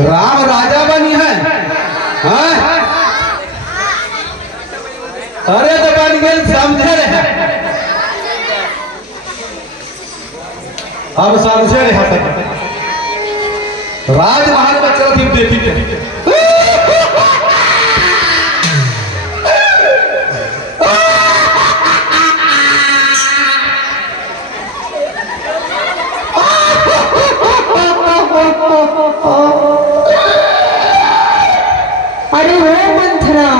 राम राजा बनी है, हाँ? अरे तो बन गए समझे रहे, अब समझे रहे राजमहल में चल थी देखी थे। अरे ओ मंथरा,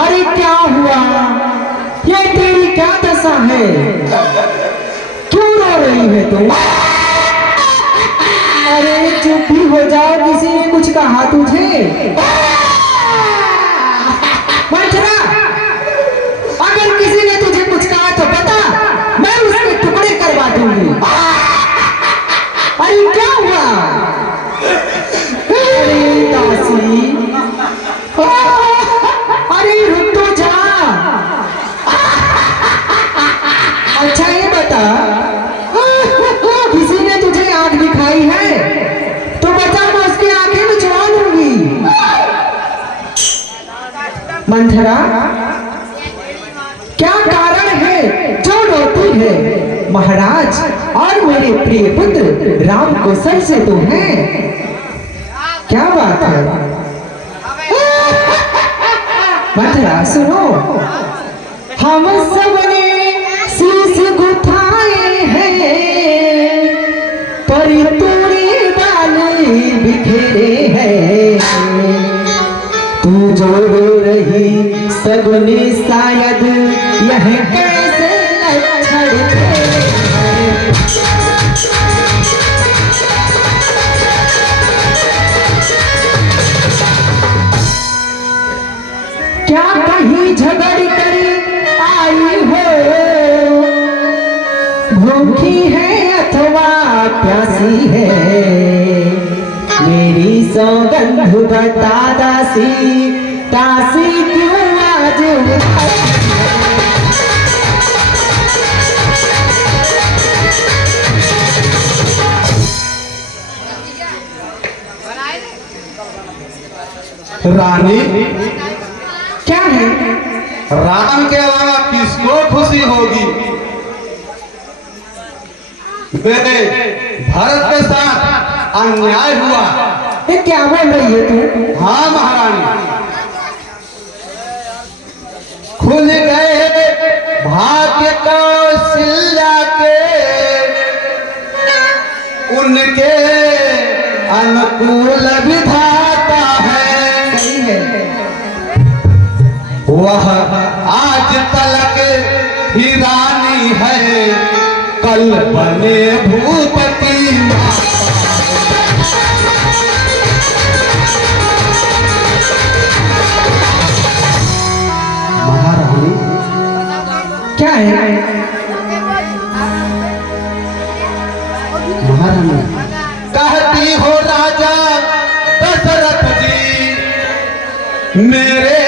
अरे क्या हुआ? ये तेरी क्या दशा है? क्यों रो रही है तुम? अरे चुप ही हो जाओ, किसी ने कुछ कहा तुझे? मंथरा, अगर किसी ने तुझे कुछ कहा तो बता, मैं उसके टुकड़े करवा दूंगी। अरे क्या हुआ? अरे दासी, अरे रुक तो जा। अच्छा ये बता, किसी ने तुझे आंख दिखाई है तो बता, मैं उसकी आंखें मिचवा लूंगी। मंथरा, क्या कारण है जो रोती है? महाराज और मेरे प्रिय पुत्र राम कौशल से तो हैं। क्या बात है? मंथरा सुनो, हम सब ने शीश गुथाए हैं, पर तूने बाल बिखेरे हैं। तू जो रो रही सगुनी, शायद यह कैसे लक्षण थे। क्या कहीं झगड़ कर आई हो, भूखी है अथवा प्यासी है? मेरी सौगंध बता दासी, दासी क्यों आज रानी? क्या है? राम के अलावा किसको खुशी होगी? मेरे भरत के साथ अन्याय हुआ। ये क्या बोल रही है तू? हाँ महारानी, खुल गए भाग्य कौशल्या के, उनके अनुकूल विधाता है। सही है। वह आज तलक ही रानी है, कल बने भूपति महारानी। क्या है? महारानी कहती हो राजा दशरथ जी, मेरे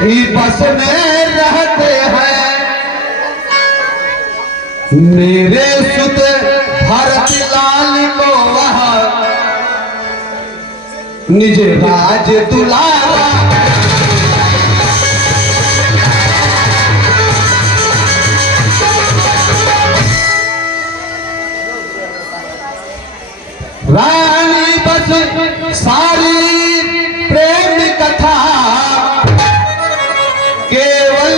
ही बस में रहते हैं। मेरे सुत भरत लाल को वह निज राज दुलारा। रानी बस सारी प्रेम कथा केवल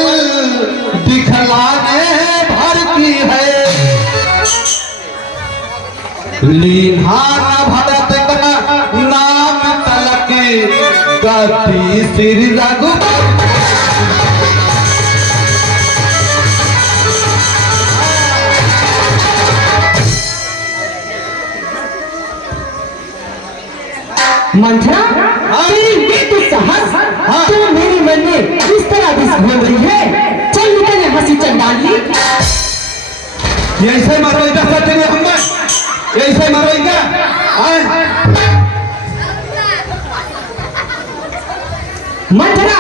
दिखलाने भर की है। लीन्हान भरत का नाम तलक गति श्री रघुबर। मंथरा, तेरी मृत्यु साहस तो मेरे मन में इस तरह घूम रही है। चल निकल यहाँ से चंडाल। लाली। ऐसे मारोगा सच में हम ऐसे मारोगा मंथरा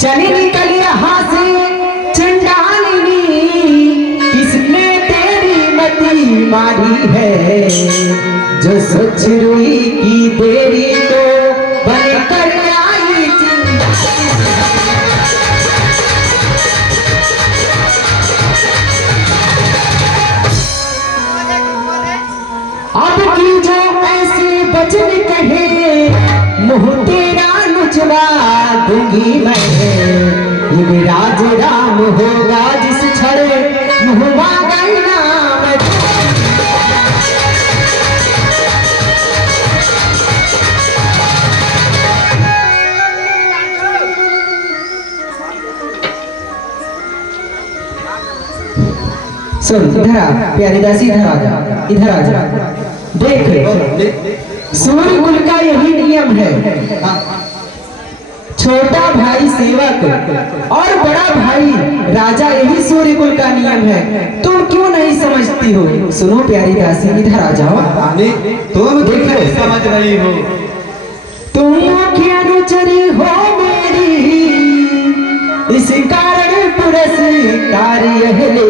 चली निकल यहाँ से चंडालिनी, किसने तेरी मती मारी है, जो सच रुई की देरी को बनकर आई चंडालिनी। अब की जो ऐसे वचन कहे, मुँह तेरा नुचवा दूंगी मैं, युवराज राम होगा जिस क्षण मुँह मांगा नाम। सुन इधर आ प्यारी दासी, इधर आ जा, इधर आ जा। देख सूर्य कुल का यही नियम है, छोटा भाई सेवक और बड़ा भाई राजा, यही सूर्य कुल का नियम है। तुम क्यों नहीं समझती हो? सुनो प्यारी दासी, इधर आ जाओ। तुम नहीं समझ रही हो, तुम क्या अनुचरी हो मेरी, इस कारण पुरस्कार यह ले।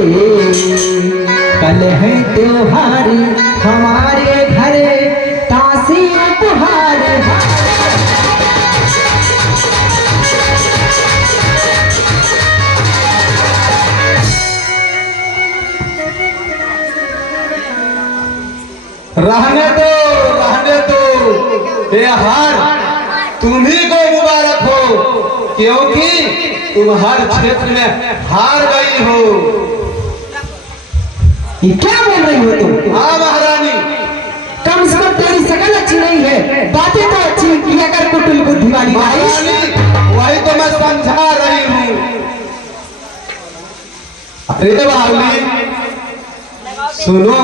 कल है त्योहार हमारे घर, तासी उपहार। रहने दो ये हार तुम्ही को मुबारक हो, क्योंकि तुम हर क्षेत्र में हार गई हो। ये क्या बोल रही हो तुम? हाँ महारानी, कम से कम तेरी शकल अच्छी नहीं है, बातें तो अच्छी किया कर कुटुल बुद्धि वाली। महारानी वही तो मैं समझा रही हूँ। अरे बावली सुनो,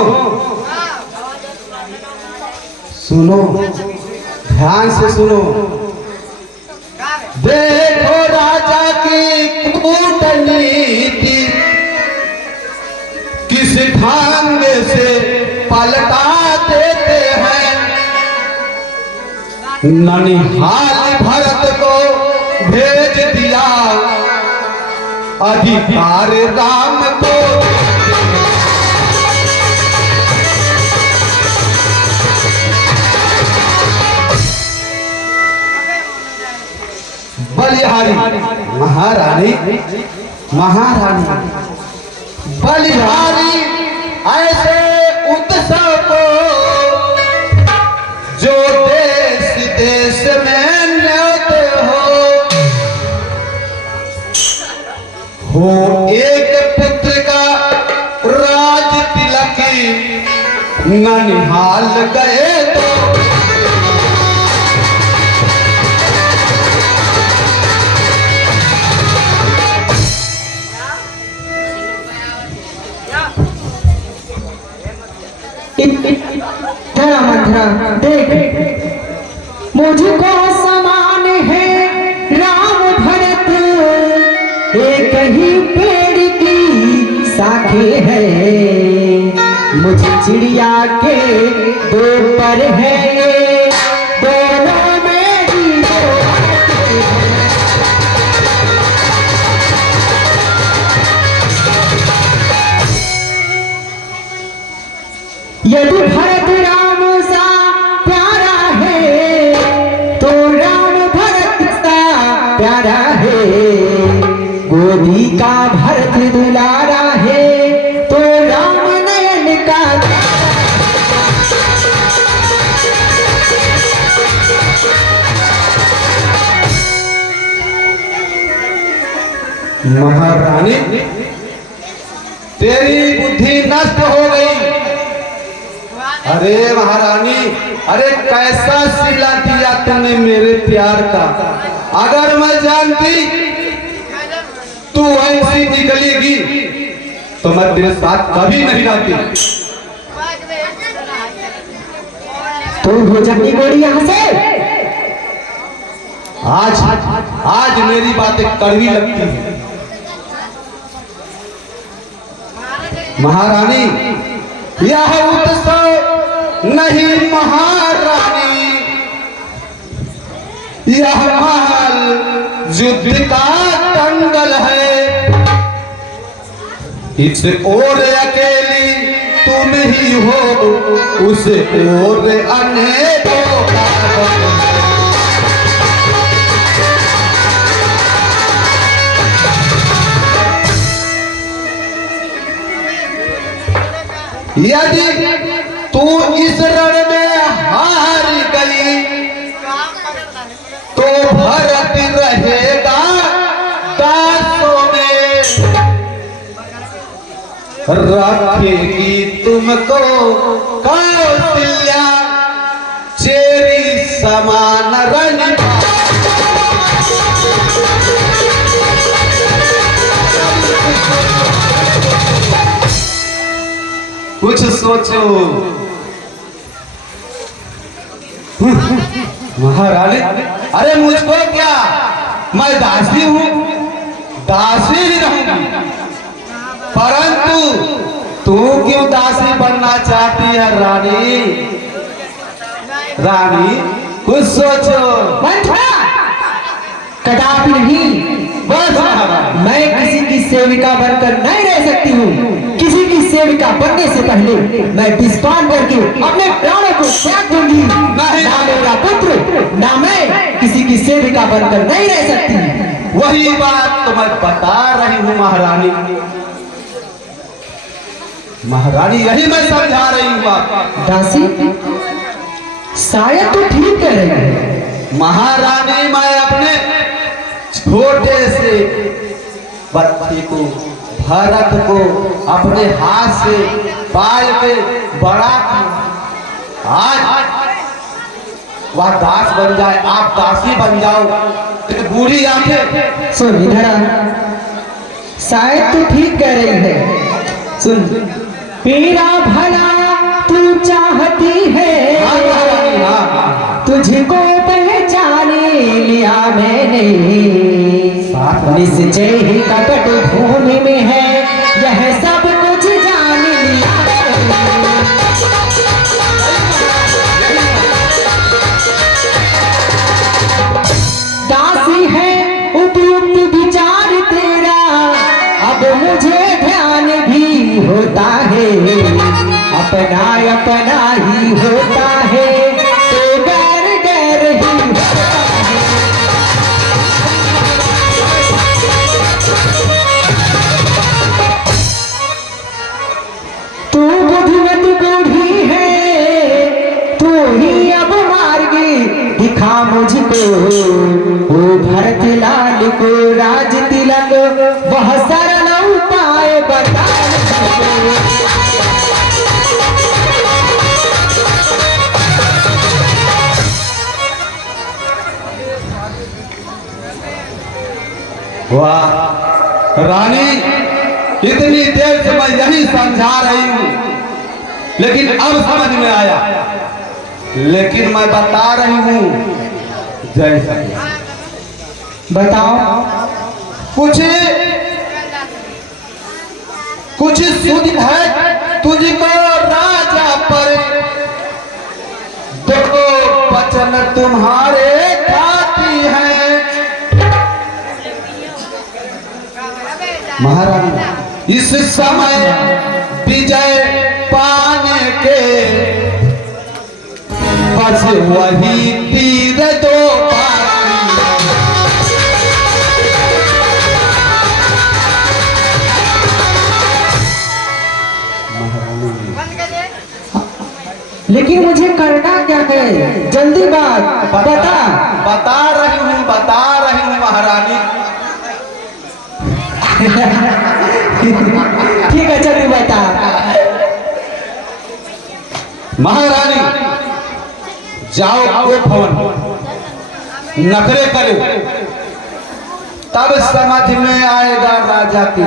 ध्यान से सुनो। देखो राजा की कूटनीति किस ढंग से पलटा देते हैं। ननिहाल भरत को भेज दिया, अधिकार राम को। बलिहारी महारानी बलिहारी ऐसे उत्सव को जो देश देश में न्योते हो एक पुत्र का राज तिलक ननिहाल गए तो। मंथरा देख, मुझको समान है राम भरत, एक ही पेड़ की शाखे है। मुझे चिड़िया के दो पर है, ये दोनों मेरी दो आंखें हैं। यदि भरत राम सा प्यारा है, तो राम भरत सा प्यारा है। गोदी का भरत दुलारा है, तो राम नयन का महारानी तेरी बुद्धि नष्ट हो गई। अरे महारानी, अरे कैसा सिला दिया तुमने मेरे प्यार का। अगर मैं जानती तू ऐसी निकलेगी तो मैं तेरे साथ कभी नहीं रहती। तो हो जाती गोली यहाँ से। आज मेरी बातें कड़वी लगती है। महारानी यह उत्सव नहीं महारानी, यह महल युद्ध का दंगल है। इस ओर अकेली तुम ही हो, उस ओर अनेकों का बल है। यदि तू इस रण में हार गई तो भरत रहेगा दासों में, रखेगी तुमको कौशल्या चेरी समान रण। कुछ सोचो महारानी। अरे मुझको क्या, मैं दासी हूँ, दासी ही रहूंगी, परंतु तू क्यों दासी बनना चाहती है रानी? रानी कुछ सोचो। कदापि नहीं, बस मैं किसी की सेविका बनकर नहीं रह सकती हूँ। किसी की सेविका बनने से पहले मैं विस्तार करके अपने प्राणों को त्याग दूंगी। ना मेरा पुत्र ना मैं किसी की सेविका बनकर नहीं रह सकती। वही बात तो मैं बता रही हूँ महारानी। महारानी यही मैं समझा रही हूँ बात। दासी शायद तो ठीक कह रही है महारानी। मैं अपने छोटे से बच्चे को, भरत को अपने हाथ से पाल के बड़ा किया। आज वह दास बन जाए, आप दासी बन जाओ, तो बूढ़ी आंखें। सुन इधर आ, शायद तो ठीक कह रही है। सुन, मेरा भला तू चाहती है, तुझको पहचाने लिया मैंने। निश्चय ही कपट भूमि में है, यह सब कुछ जान लिया। दासी है उपयुक्त विचार तेरा, अब मुझे ध्यान भी होता है। अपना अपना ही होता है तो गैर गैर ही होता है। तू बुद्धिमत बूढ़ी है, तू ही अब मार्गी दिखा मुझको। ओ भरत लाल को राज तिलक वह सरल उपाय बता। वाह रानी, इतनी देर से मैं यही समझा रही हूँ, लेकिन अब समझ में आया। लेकिन मैं बता रही हूँ जैसा। बताओ। कुछ सुध है तुझको राजा पर, देखो वचन तुम्हारे खाती है। महारानी इस समय विजय पाने के बस वही तीर दो लेकिन मुझे करना क्या है? जल्दी बात बता। बता रही हूँ महारानी। ठीक है जल्दी बता। महारानी जाओ वो भवन, नखरे करो, तब समझ में आएगा राजा की।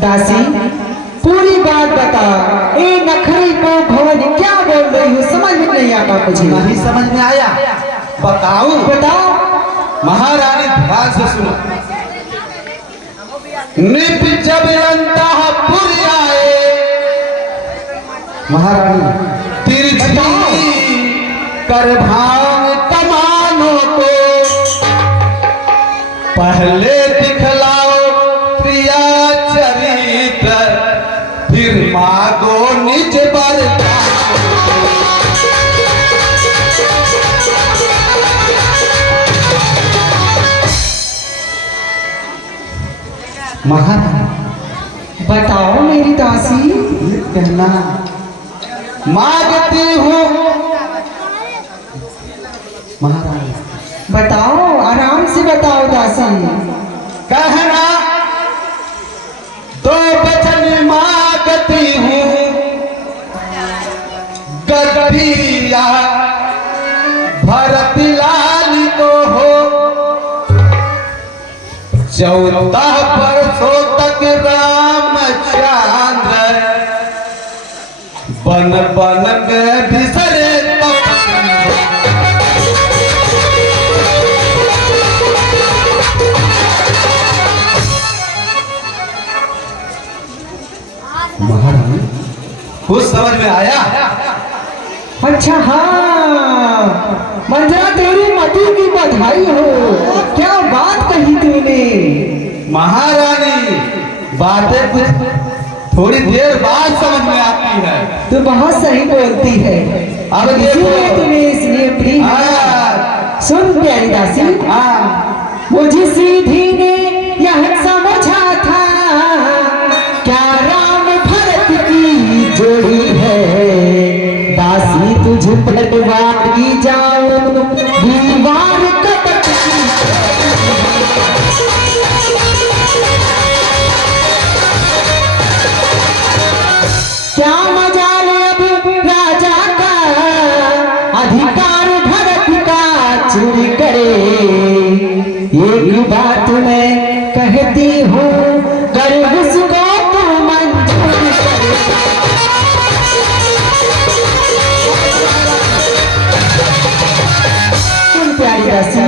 दासी पूरी बात बता। ए नखरे को भवन क्या बोल रही हो? समझ में नहीं आता मुझे। नहीं समझ में आया? बताऊं? बताओ। महारानी ध्यान से सुनो। निप जब अंतःपुर आए महारानी तिरछी कर भांग कमानों को पहले दिखलाओ प्रिया चरित्र फिर मांगो निज बरदान। महारानी बताओ मेरी दासी। कहना मांगती हूँ महारानी। बताओ, आराम से बताओ दासी। कहना दो वचन मांगती हूँ गद्दिया भरत लाल को हो 14 वर्षों तक रामचंद्र बन बन के बिसरे महारानी कुछ समझ में आया? अच्छा हाँ, मंजरा तेरी मति की बधाई हो। क्या बात कही तूने। महारानी बातें कुछ थोड़ी देर बाद समझ में आती है। तू बहुत सही बोलती है। अब इसीलिए तुम्हें इसलिए प्रिय है। सुन प्यारी दासी, मुझे सीधी ने यह समझा था क्या राम भरत की जोड़ी है। दासी तुझ पटवारी जाऊं दीवार कपट की। क्या मजाल अब राजा का अधिकार भरत का चोरी करे। एक बात मैं कहती हूँ गर्व उसको तो मंजूर करे। सुन प्यारी दासी,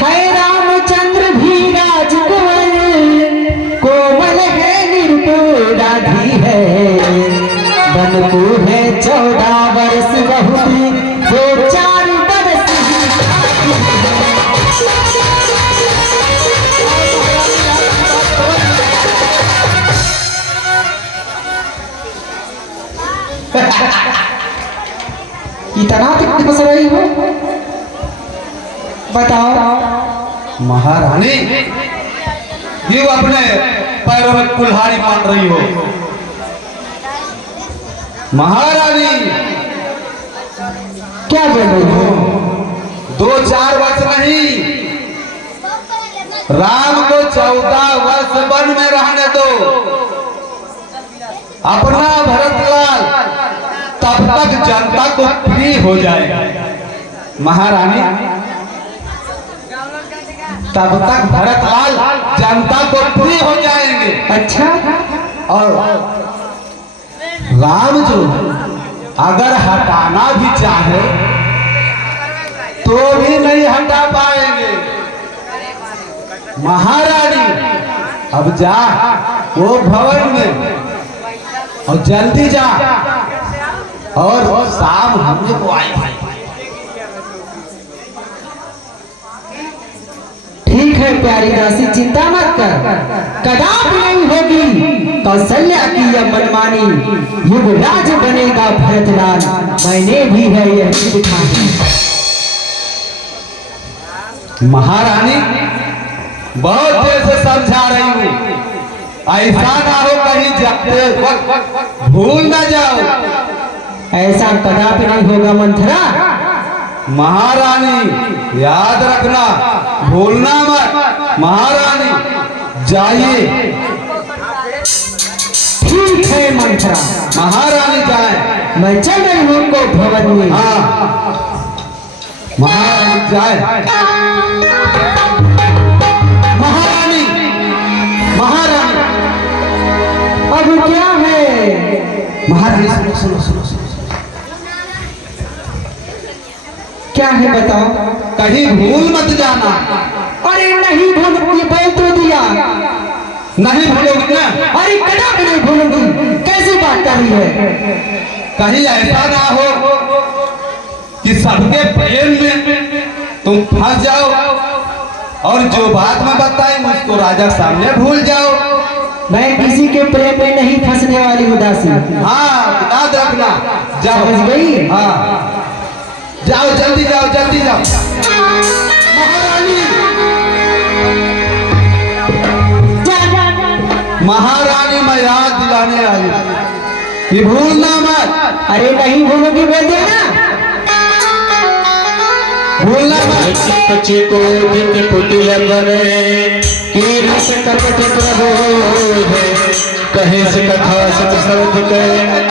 है रामचंद्र भी राजकुमार कोमल है निर्मोराधी है। बन को है 14 वर्ष बहुत 2-4 बरस इतना तक फंस रही हो। बताओ महारानी क्यों अपने पैरों में कुल्हाड़ी मान रही हो? महारानी क्या बोल रही हो। 2-4 वर्ष नहीं, राम को 14 वर्ष वन में रहने दो। अपना भरतलाल तब तक जनता को फ्री हो जाएगा। महारानी तब तक भरतलाल जनता को फ्री हो जाएंगे। अच्छा, और राम जो अगर हटाना भी चाहे तो भी नहीं हटा पाएंगे। महारानी अब जा वो भवन में और जल्दी जा और शाम हमने को आई है। ठीक है प्यारी दासी, चिंता मत कर। कदापि नहीं होगी कौशल्या की यह मनमानी। युवराज बनेगा भरतलाल, मैंने भी है यह दिखानी। महारानी बहुत देर से समझा रही हूँ, ऐसा ना हो कहीं जाते वक्त भूल ना जाओ। ऐसा कदापि नहीं होगा मंथरा। महारानी याद रखना, भूलना मत। महारानी जाइए। ठीक है मंथरा। महारानी जाए। मैं चल रही हूँ उनको भवन में। हाँ महारानी जाए। महारानी महारानी अब क्या है। महारानी सुनो सुनो सुनो सुनो। क्या है बताओ। कहीं भूल मत जाना। अरे नहीं भूल, ये बोल तो दिया। नहीं भूलोगी ना? अरे कदापि नहीं भूलूंगी। कैसी बात कर रही है? कहीं ऐसा ना हो कि सबके प्रेम में तुम फंस जाओ और जो बात मैं बताई उसको राजा के सामने भूल जाओ। मैं किसी के प्रेम में नहीं फंसने वाली हूँ दासी। हाँ याद रखना। जाओ। समझ गई? हाँ जाओ, जल्दी जाओ, जल्दी जाओ। महारानी, महारानी मैं याद दिलाने आई कि भूलना मत। अरे नहीं भूलूंगी बोल देना। भूलना मत। बच्चे को जित पुतिल बने कीर्त कपट प्रभु है कहे से कथा सत शब्द कहे